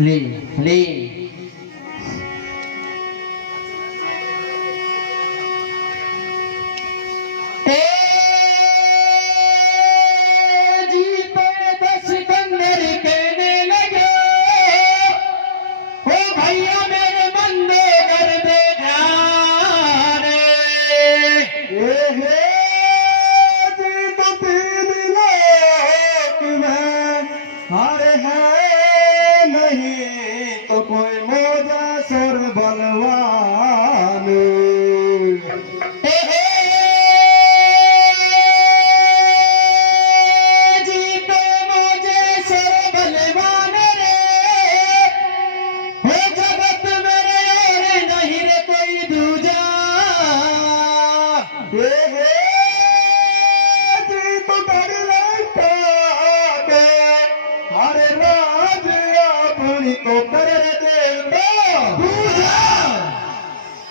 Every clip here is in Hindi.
ले ले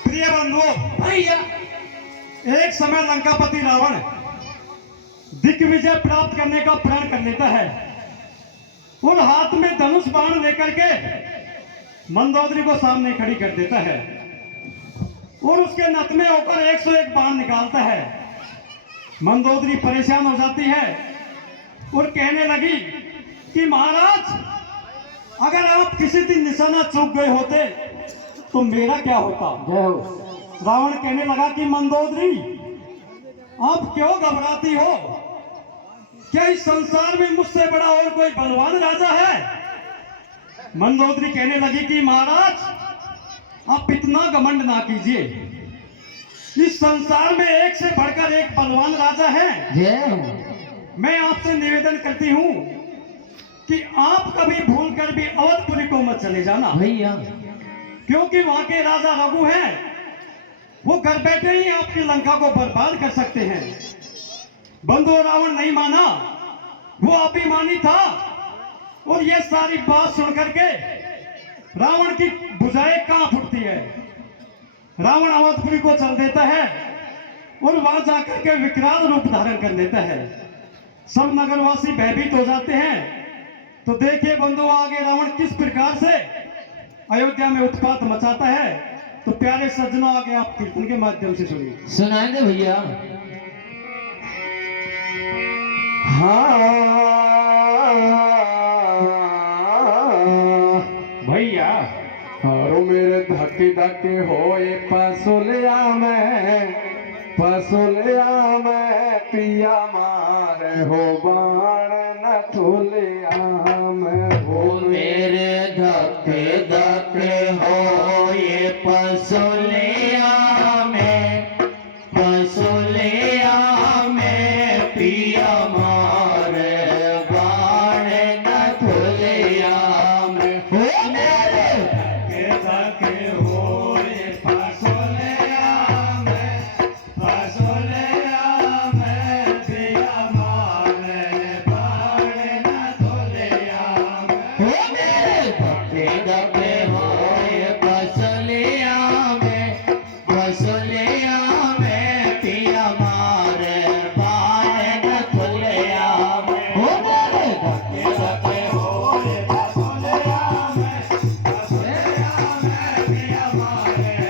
प्रिय बंधुओं, भैया एक समय लंकापति रावण दिग्विजय प्राप्त करने का प्रण कर लेता है और हाथ में धनुष बाण लेकर के मंदोदरी को सामने खड़ी कर देता है और उसके नथ में होकर 101 बाण निकालता है। मंदोदरी परेशान हो जाती है और कहने लगी कि महाराज, अगर आप किसी दिन निशाना चूक गए होते तो मेरा क्या होता। रावण कहने लगा कि मंदोदरी, आप क्यों घबराती हो? क्या इस संसार में मुझसे बड़ा और कोई बलवान राजा है? मंदोदरी कहने लगी कि महाराज, आप इतना घमंड ना कीजिए। इस संसार में एक से बढ़कर एक बलवान राजा है। मैं आपसे निवेदन करती हूँ कि आप कभी भूल कर भी अवधपुरी को मत चले जाना भैया, क्योंकि वहां के राजा रघु हैं, वो घर बैठे ही आपकी लंका को बर्बाद कर सकते हैं। बंधु रावण नहीं माना, वो अभिमानी था और ये सारी बात सुनकर के रावण की भुजाएं कांप उठती है। रावण अवधपुरी को चल देता है और वहां जाकर के विकराल रूप धारण कर लेता है। सब नगरवासी भयभीत हो जाते हैं। तो देखिए बंधु, आगे रावण किस प्रकार से अयोध्या में उत्पात मचाता है। तो प्यारे सज्जनों, आगे आप कीर्तन के माध्यम से सुनिए। सुनाएंगे भैया। भैया हारो मेरे धके धके होए पसुलिया में पिया मारे हो बाण न ठुलिया में ओ मेरे धके धके हो ये पसुलिया में पिया मारे बाण न ठुलिया में। ओ मेरे धके धके होए पसुलिया में पिया मारे बाण न ठुलिया में। ओ मेरे धके धके हो ये पसुलिया में पिया मारे बाण न ठुलिया में। ओ मेरे धके धके हो ये पसुलिया में पिया मारे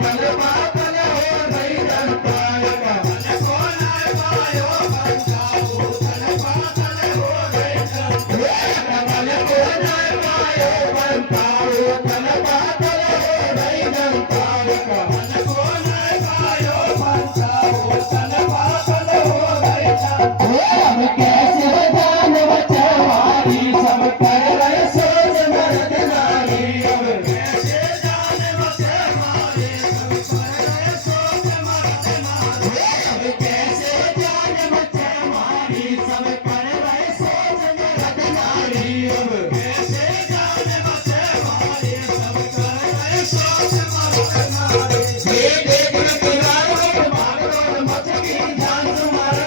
तल पातल हो गई जनतार का मन को नाय पायो बंसाऊ तल पातल हो गई जनतार मन को नाय पायो बंसाऊ तल पातल हो गई जनतार का मन को नाय पायो बंसाऊ तल पातल हो गई जनतार कैसे जान बचवारी सब कर रहे सोच मर्द नारी अब कैसे जान बचवारी सब कर रहे सोच मर्द नारी अब कैसे जान बचवारी सब कर रहे सोच मर्द नारी अब कैसे जान बचवारी सब कर रहे सोच मर्द नारी ये देख किनारे पर भागदौड़ मच गई जान तुम्हारे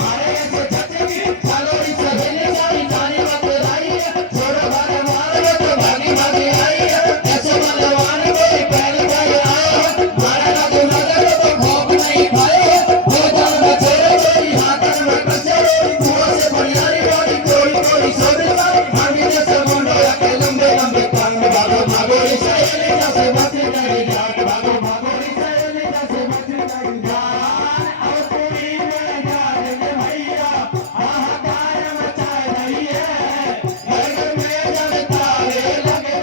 मारे ऐसे छच गई चलो इस सहेली जानी जानी मत लाई छोड़ो भागे मारे तो भागी भागी आई ऐसे बलवान कोई पहल भाई आए मारा ना तो नजर तो भौंक नहीं खाए हो जान बचेरे कोई हाथ में कचरे कुआं से बनियारी बॉडी कोई कोई सोने वाली भागी जैसे मुंडो के लंबे लंबे कान भागो भागो इस सहेली जैसे बच गई जान भागो भागो इस सहेली जैसे बच गई जान अब पूरी में जान दे भैया हाहाकार मचाए रही है घर में जब तारे लगे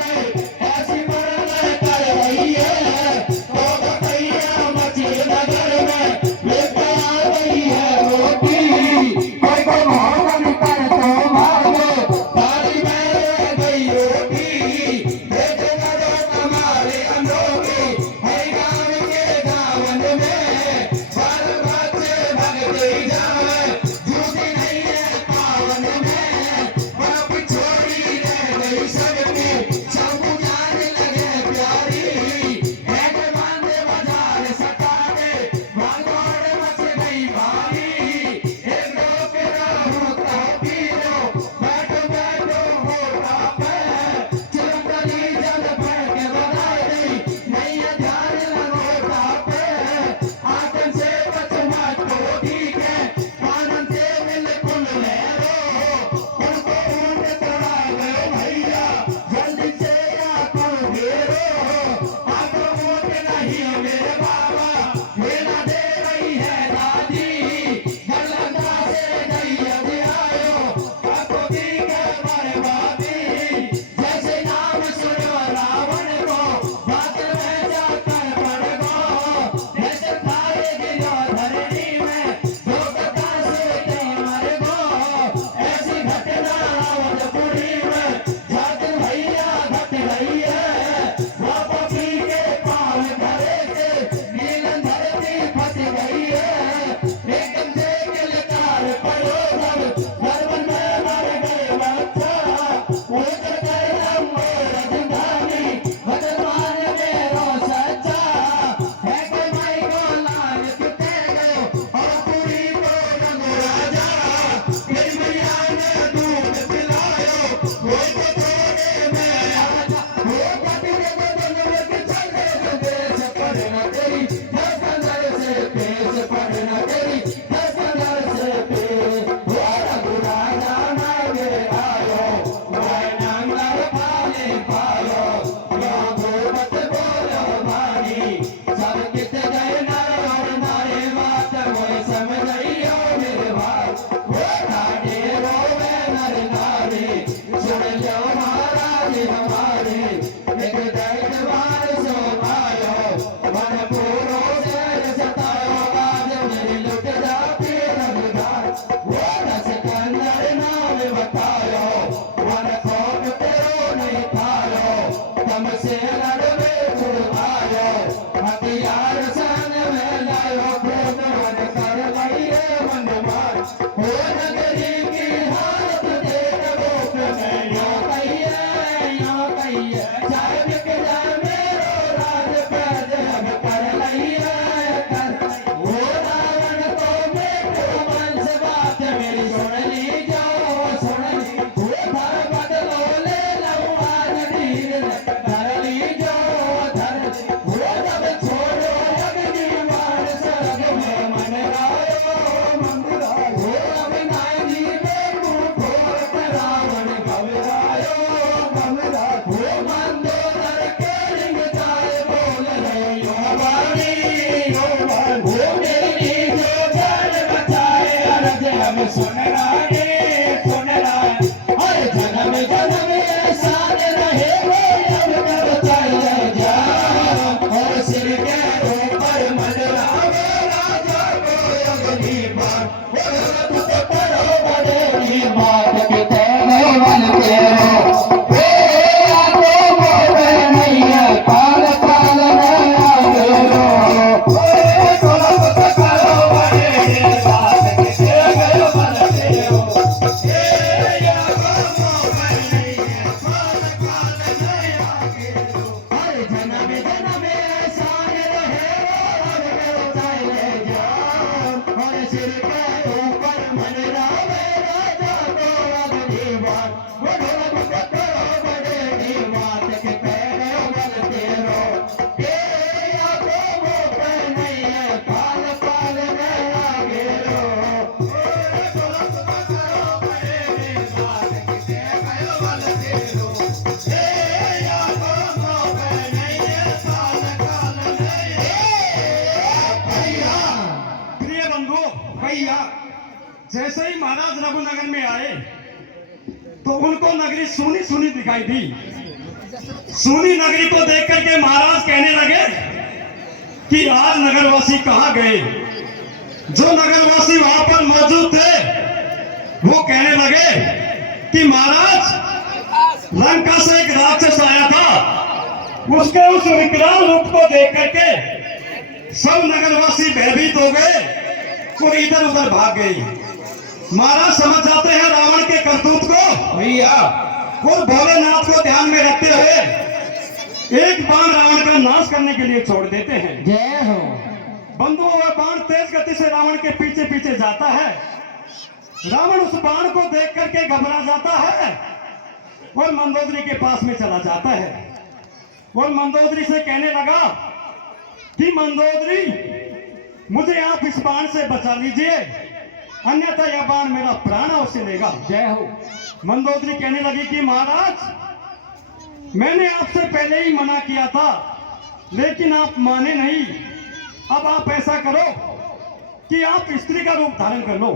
ऐसी बरने कर रही है तो भैया मची नगर में लेके आ गई है रोटी कोई को भोगन कर तो भागो थाली में रह गई रोटी देखेगा जो तुम्हारे अनोखी हर गाँव के गावन में बाल बच्चे भगते जाए झूठी नहीं है पावन में बाप छोड़ी रह गई सबकी सब जाने लगे प्यारी एक बांधे बाजार सटा के भागदौड़ मच गई भारी एक दो के होता पी लो बैठो बैठो होता पे चिलकली जल भर के बना गई नैया जान लगोता पे आतन से बचना तो ठीक है आनंद से बिल्कुल लहरो उनको ऊंट तोड़ा गए भैया जल्दी से आको घेरो आको ऊंट नहीं मेरे बाबा मेला दे रही है दादी गलंदा से नहीं अभी आयो आको दी के बर्बादी जैसे नाम सुनो रावण को बादल में जाकर पड़ गो जैसे थारे गिरा धरनी में दो कथा से नहीं मर गो ऐसी घटना रावणपुरी में जाकर भैया घट रही है बाबा पी के पाल धरे से नील भैया जैसे ही महाराज रघुनगर में आए तो उनको नगरी सूनी सूनी दिखाई दी। सूनी नगरी को देख करके महाराज कहने लगे कि आज नगरवासी कहाँ गए। जो नगरवासी वहां पर मौजूद थे वो कहने लगे कि महाराज लंका से एक राक्षस आया था, उसके उस विकराल रूप को देख करके सब नगरवासी भयभीत हो गए और इधर उधर भाग गए। महाराज समझ जाते हैं रावण के करतूत को भैया और भोलेनाथ को ध्यान में रखते हुए एक बाण रावण का नाश करने के लिए छोड़ देते हैं। जय हो। बंधुओं वह बाण तेज गति से रावण के पीछे पीछे जाता है। रावण उस बाण को देख करके घबरा जाता है और मंदोदरी के पास में चला जाता है और मंदोदरी से कहने लगा कि मंदोदरी मुझे आप इस बाण से बचा लीजिए, अन्यथा यह बाण मेरा प्राण अवश्य लेगा। जय हो। मंदोदरी कहने लगी कि महाराज मैंने आपसे पहले ही मना किया था लेकिन आप माने नहीं। अब आप ऐसा करो कि आप स्त्री का रूप धारण कर लो,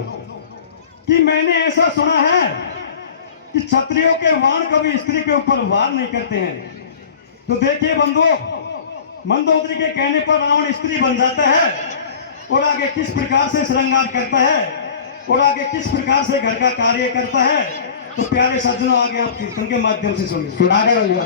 कि मैंने ऐसा सुना है कि क्षत्रियों के बाण कभी स्त्री के ऊपर वार नहीं करते हैं। तो देखिए बंधुओं, मंदोदरी के कहने पर रावण स्त्री बन जाता है और आगे किस प्रकार से श्रृंगार करता है और आगे किस प्रकार से घर का कार्य करता है तो प्यारे सज्जनों आगे आप कीर्तन के माध्यम से सुनिए। सुना दे भैया।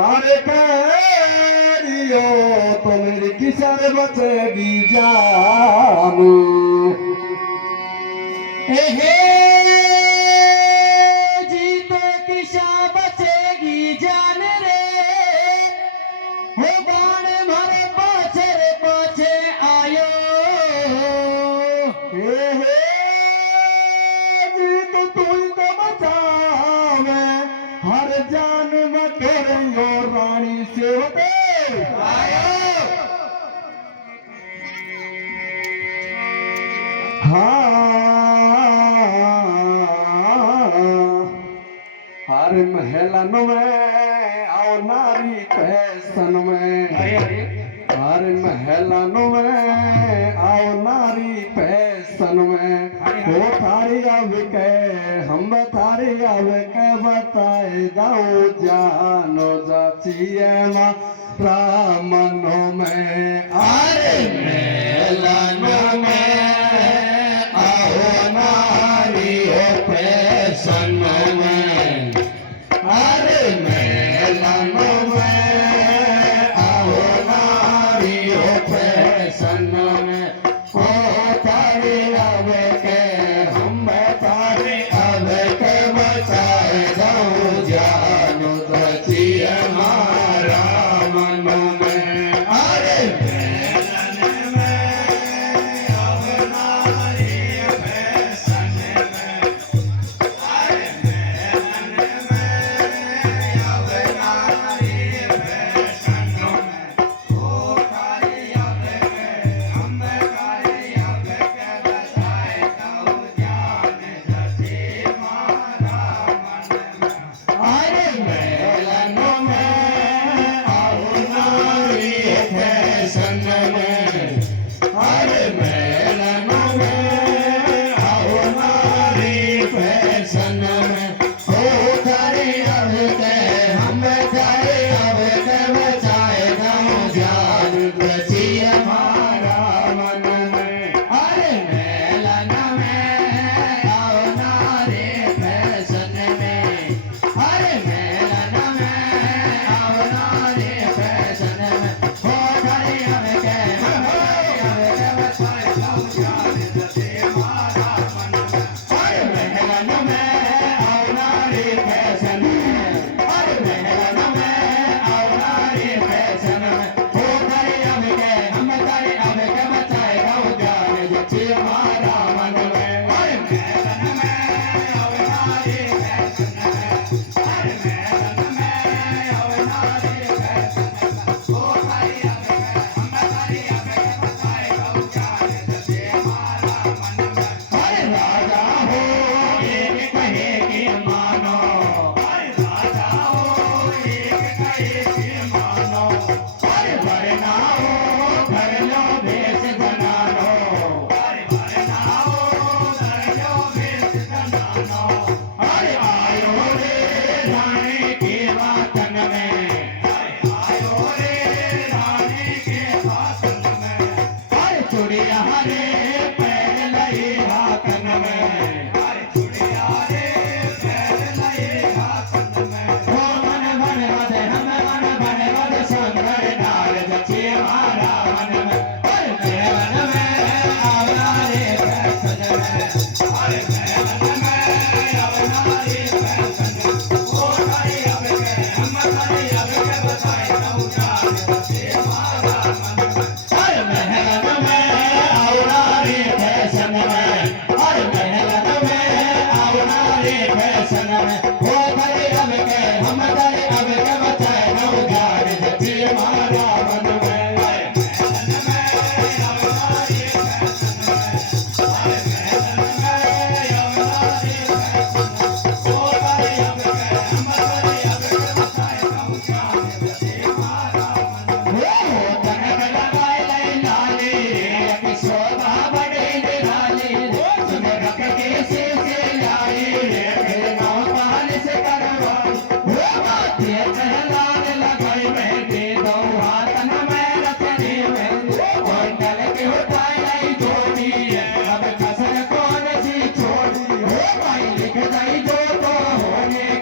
अरे करियो तो मेरी किसर बचेगी जान। हे जी तो किसा बचेगी जान रे, हो बाण मारे पाछे पाछे आयो। हे जी तो तू तो बचावे हर जान मटेरियो रानी से होते हर महलन में आओ नारी फैशन में, हर महलन में आओ नारी फैशन में। वो थारी अब के हम थारी अब के बताए जाओ जानो जाचिए माँ रामनो में। अरे मेलनों में आओ नारी हो फैशन में, अरे मेलनों में आओ नारी हो फैशन में। ओ तारे अब के हम तारे अब के बचाए जाओ जानो जाचिए हमारा मनो में। अरे मेलन में आओ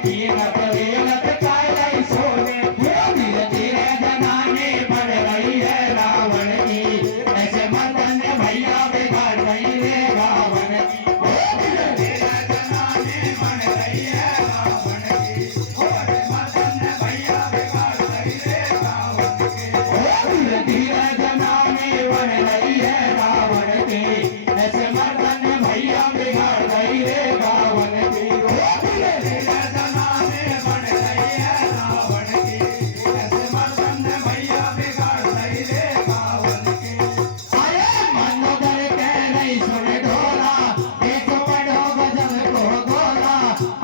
कीमत वीमत काय लाई सोने धीरे धीरे जनानी बन रही है रावण की ऐसे मर्दन भैया बिगाड़ रही रे रावण की धीरे धीरे जनानी बन रही है रावण की ऐसे मर्दन भैया बिगाड़ रही रे रावण की धीरे धीरे जनानी बन रही है रावण की ऐसे मर्दन भैया बिगाड़ रही रे रावण की धीरे धीरे जनानी बन रही है रावण की ऐसे मर्दन भैया बिगाड़ रही रे रावण की अरे मनोदर के नहीं सुने ढोला एक पढ़ो गजल को गोला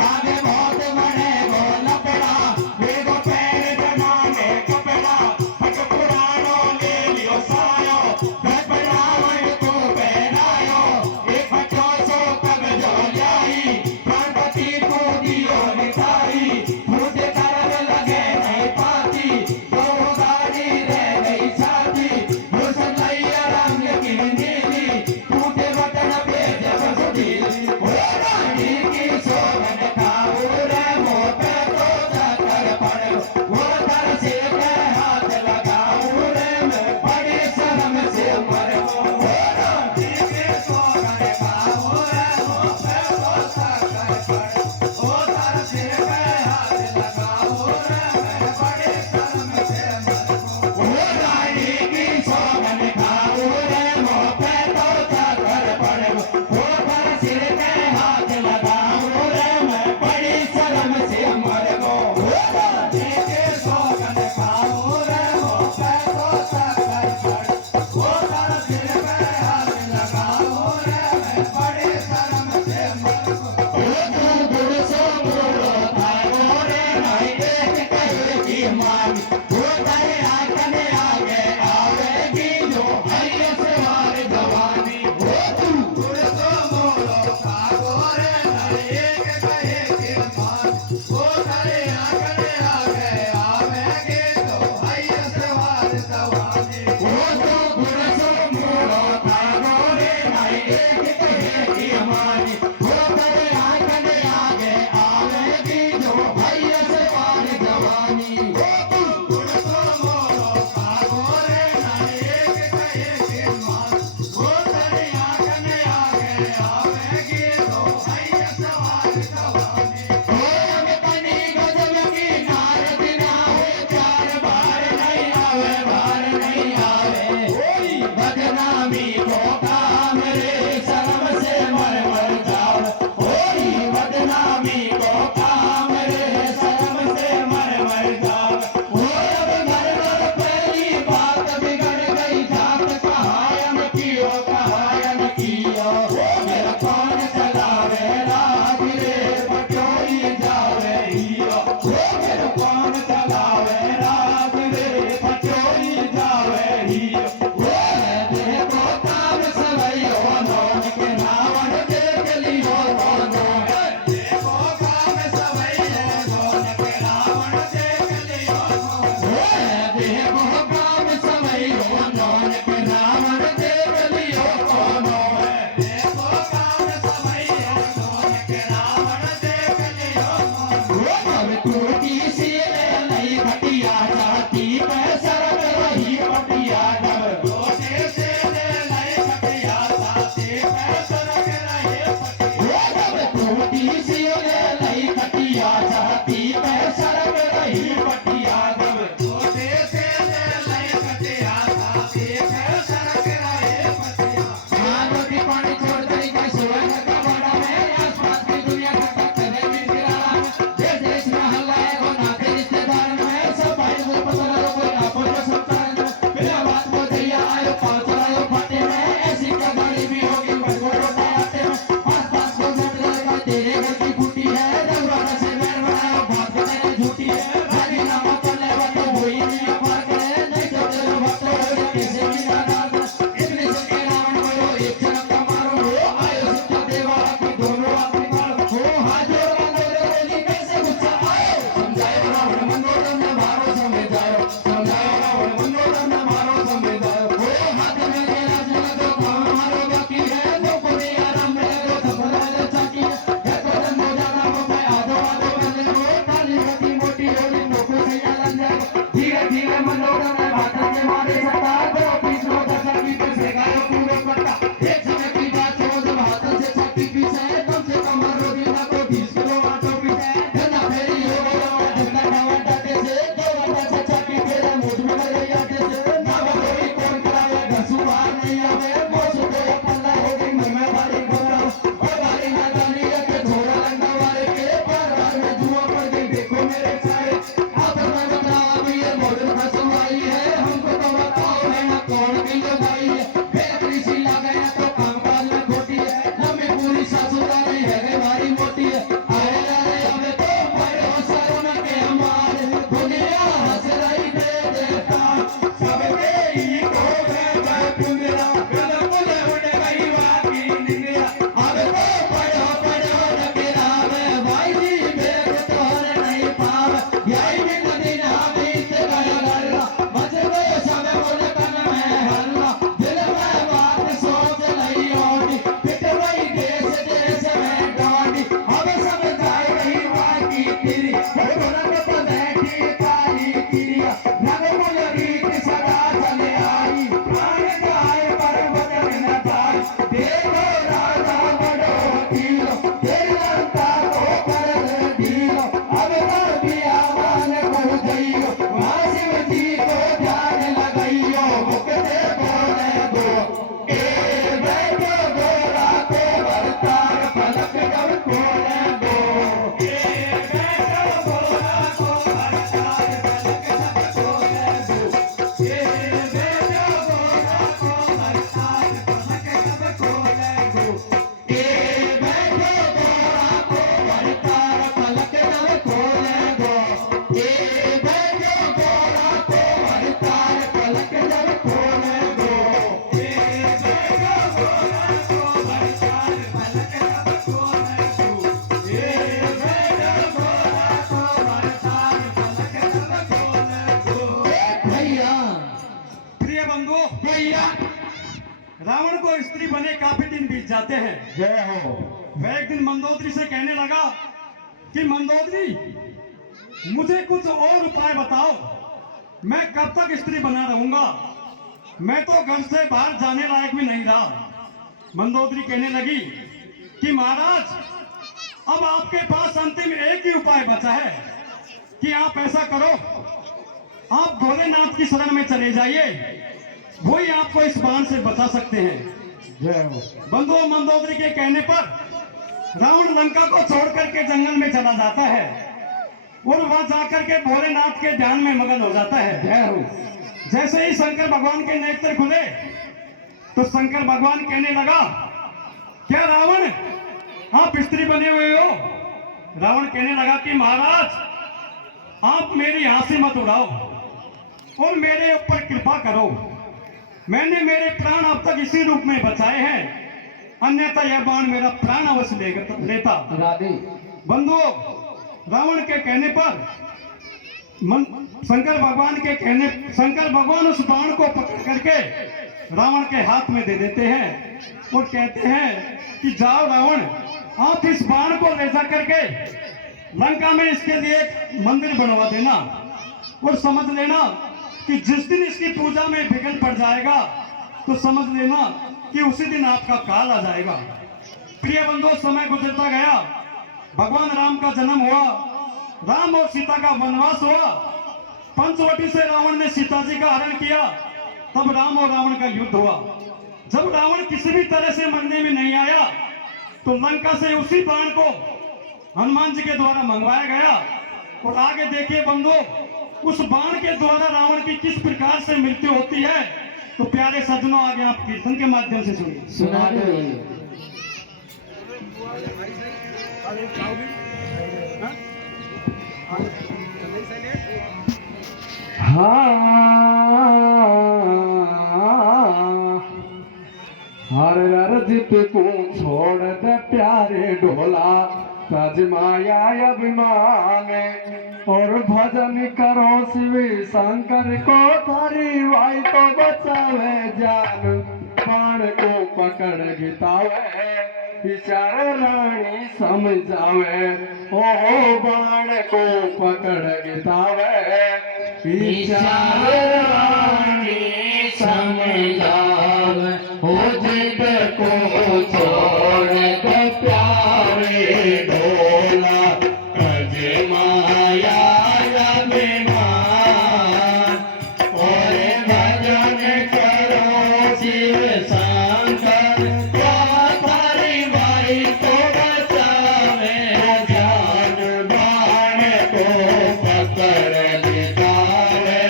आगे बहुत बड़े गोला पड़ा वेगो पैर जनाने कपड़ा पट पुरानो ले लियो सायो रावण को पहनायो एक बच्चों सो कब जो लाई प्राणपति को दियो मिठाई फूटे तरल लगे नहीं पाती दो गाड़ी रह गई साथी मुसलैया रंग की नीली फूटे बटन पे जब सुधीली वो रानी की सोगन खाऊ रे मुँह पे तो जाकर पड़ो वो तर से के हाथ लगाऊ रे मैं बड़ी शर्म से मरो वो रानी की सोगन खाऊ रे मुँह पे तो जाकर पड़ो वो तर से के हाथ लगाऊ रे मैं बड़ी शर्म से मरो वो रानी की सोगन खाऊ रे मुँह पे तो जाकर पड़ो वो तर से के हाथ लगाऊ रे मैं बड़ी शर्म से मरो वो रानी की सोगन खाऊ रे मुँह पे तो जाकर पड़ो वो तर से के हाथ लगाऊ रे मैं बड़ी शर्म से मरो तू गुरु सो गुरु थारो रे नहीं देख कहे की मान वो तेरे आंखने आगे आवेगी जो हरिय सवार जवानी वो तू गुरु सो गुरु थारो रे नहीं देख कहे की मान वो तेरे आंखने आगे आवेगी जो हरिय सवार जवानी वो तू गुरु सो गुरु थारो रे नहीं देख कहे की मान वो तेरे आंखने आगे आवेगी जो हरिय सवार जवानी वो तू गुरु सो गुरु थारो रे नहीं देख कहे की मान वो तेरे आंखने आगे आवेगी जो हरिय सवार जवानी हम कनी गजब की नारद ना हो चार बार नहीं आवे बार नहीं आवे ओई बदनामी को काम रे शर्म से मर मर जाओ ओई बदनामी को काम रे शर्म से मर मर जाओ वो अब घर घर पहली बात बिगड़ गई जात कहायन कियो मेरा कौन चलावे राज रे बटोई जावे हियो मेरा कौन चलावे राज रे बटोई जावे हियो देखो काम सवैयो नौन के रावण देख लियो दोनों देखो काम सवैयो नौन के रावण देख लियो देखो काम सवैयो नौन के रावण देख लियो दोनों देखो काम सवैयो नौन के रावण देख लियो दोनों टूटी सी नहीं घटिया जाती पैसा रही पटिया जब टूटी से नहीं घटिया जाती पैसा रही पटिया जब टूटी सी नहीं घटिया जाती पैसा रही पटिया जब टूटी से नहीं घटिया जाती पैसा रही पटिया रोटी पानी छोड़ दई के सुवन का बड़ा में आसपास की दुनिया का करे मिल देश देश में हल्ला है वो ना रिश्ते रंग पलटी ताई क्रिया रंग मुलरी की सदा चले आई प्राण जाए पर वचन न पाई देखो राजा बड़ो ढीलो तेरी लंका को कर ढीलो अब कर दिया मान को जइयो वहाँ शिव जी को ध्यान लगाइयो मुक्ते बोले दो ए बैठो गोरा को अवतार पलक जब खोले दो प्रिय बंधु, रावण को स्त्री बने काफी दिन बीत जाते हैं। जय हो। वह एक दिन मंदोदरी से कहने लगा कि मंदोदरी, मुझे कुछ और उपाय बताओ, मैं कब तक स्त्री बना रहूंगा, मैं तो घर से बाहर जाने लायक भी नहीं रहा। मंदोदरी कहने लगी कि महाराज, अब आपके पास अंतिम एक ही उपाय बचा है कि आप ऐसा करो, आप भोलेनाथ की शरण में चले जाइए, वही आपको इस बाण से बचा सकते हैं। जय हो। बंधुओं, मंदोदरी के कहने पर रावण लंका को छोड़ करके जंगल में चला जाता है और वहां जाकर के भोलेनाथ के ध्यान में मगन हो जाता है। जय हो। जैसे ही शंकर भगवान के नेत्र खुले तो शंकर भगवान कहने लगा, क्या रावण आप स्त्री बने हुए हो? रावण कहने लगा कि महाराज, आप मेरी हंसी मत उड़ाओ और मेरे ऊपर कृपा करो, मैंने मेरे प्राण अब तक इसी रूप में बचाए हैं, अन्यथा यह बाण मेरा प्राण अवश्य लेता। राधे। बंधुओं, रावण के कहने पर शंकर भगवान उस बाण को पकड़ करके रावण के हाथ में दे देते हैं और कहते हैं कि जाओ रावण, आप इस बाण को ले जा करके लंका में इसके लिए एक मंदिर बनवा देना और समझ लेना कि जिस दिन इसकी पूजा में विघ्न पड़ जाएगा तो समझ लेना कि उसी दिन आपका काल आ जाएगा। प्रिय बंधुओं, समय गुजरता गया, भगवान राम का जन्म हुआ, राम और सीता का वनवास हुआ, पंचवटी से रावण ने सीता जी का हरण किया, तब राम और रावण का युद्ध हुआ। जब रावण किसी भी तरह से मरने में नहीं आया तो लंका से उसी बाण को हनुमान जी के द्वारा मंगवाया गया। और आगे देखिए बंधुओं, उस बाण के द्वारा रावण की किस प्रकार से मृत्यु होती है, तो प्यारे सज्जनों, आगे आप कीर्तन के माध्यम से सुनिए। सुना दो। हर अर्जित को छोड़ दे प्यारे ढोला, तज माया अभिमान और भजन करो शिव शंकर को, तारी भाई तो बचावे जान, बाण को पकड़ गितावे, इशारा रानी समझावे, ओ बाण को पकड़ गितावे, इशारा रानी समझावे, ओ जिद को छोड़ दे प्यारे ढोला, तज माया अभिमान और भजन करो शिव शंकर, तारी भाई तो बचावे जान, बाण को पकड़ लितावे,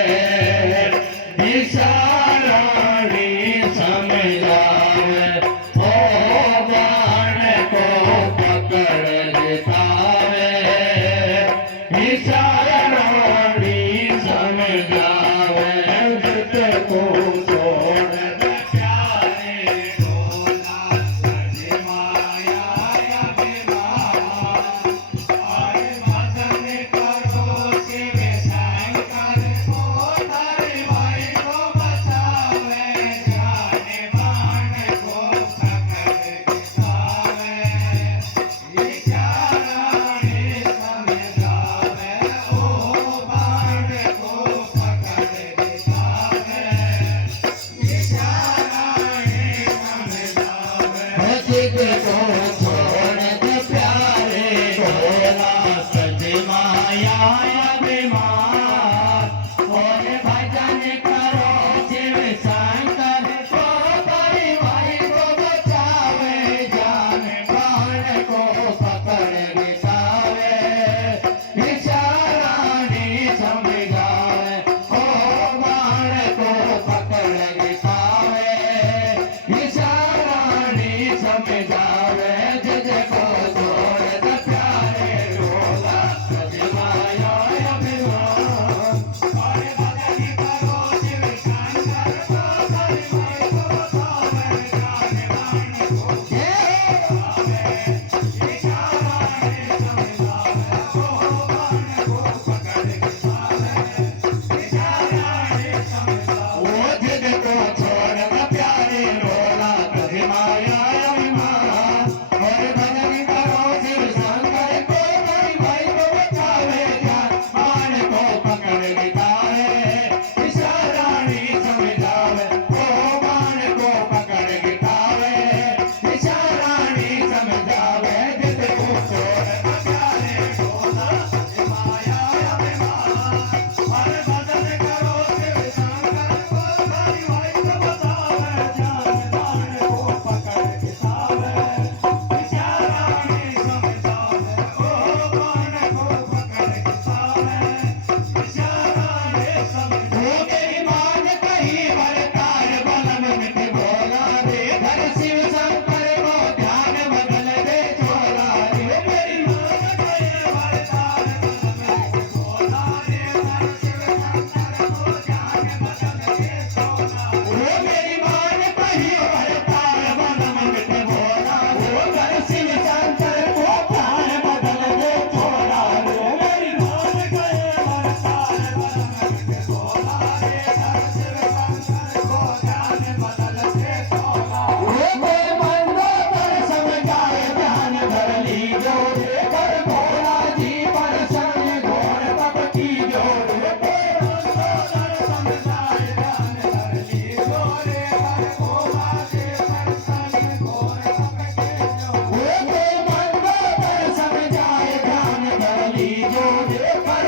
इशारा रानी समझावे, ओ बाण को पकड़ लितावे, इशारा रानी समझावे, जित को छोड़ दे प्यारे ढोला, तज माया अभिमान और भजन करो शिव शंकर को, तारी भाई को बचावे जान, बाण को पकड़ लितावे, इशारा रानी समझावे, माया बीमार और भजन करो शिव शंकर को परिवार को बचावे जान प्राण को पकड़ बितावे निशानी समझावे ओ बाण को पकड़ बितावे निशानी समझावे जिज को छोड़ दे प्यारे रोला कभी माया अभिमान और भजन करो शिव शंकर को परिवार को बचावे जान प्राण को बचावे निशानी समझावे ओ बाण को पकड़ बितावे निशानी समझावे वो जिद को छोड़ दे प्यारे रोला कभी माया अभिमान और भजन करो शिव शंकर को परिवार को बचावे जान प्राण को पकड़ बितावे निशानी समझावे ओ बाण को पकड़ बितावे निशानी समझावे जिद को छोड़ दे प्यारे रोला माया अभिमान और भजन करो शिव शंकर को परिवार को बचावे जान प्राण को पकड़ बितावे निशानी समझावे ओ बाण को पकड़ बितावे निशानी समझावे वो तेरी मान कही बरकार बलम मिट बोला रे धर शिव शंकर को ध्यान बदल दे छोला रे मेरी मान कहे वरदान बलम बोला रे हर शिव शंकर को ध्यान बदल दे सोना वो मेरी मान कही बरकार बलम मिट बोला वो धर शिव शंकर को ध्यान बदल दे छोला रे मेरी मान कहे वरदान बलम बोला रे हर शिव शंकर को ध्यान बदल दे सोना वो कोई मंदो पर समझाए ध्यान धर लीजो रे कर भोला जी पर शरण घोर तप कीजो रे कोई समझाए ध्यान धर लीजो रे हर भोला जी पर संग घोर तप कीजो वो कोई मंदो पर समझाए ध्यान धर लीजो रे कर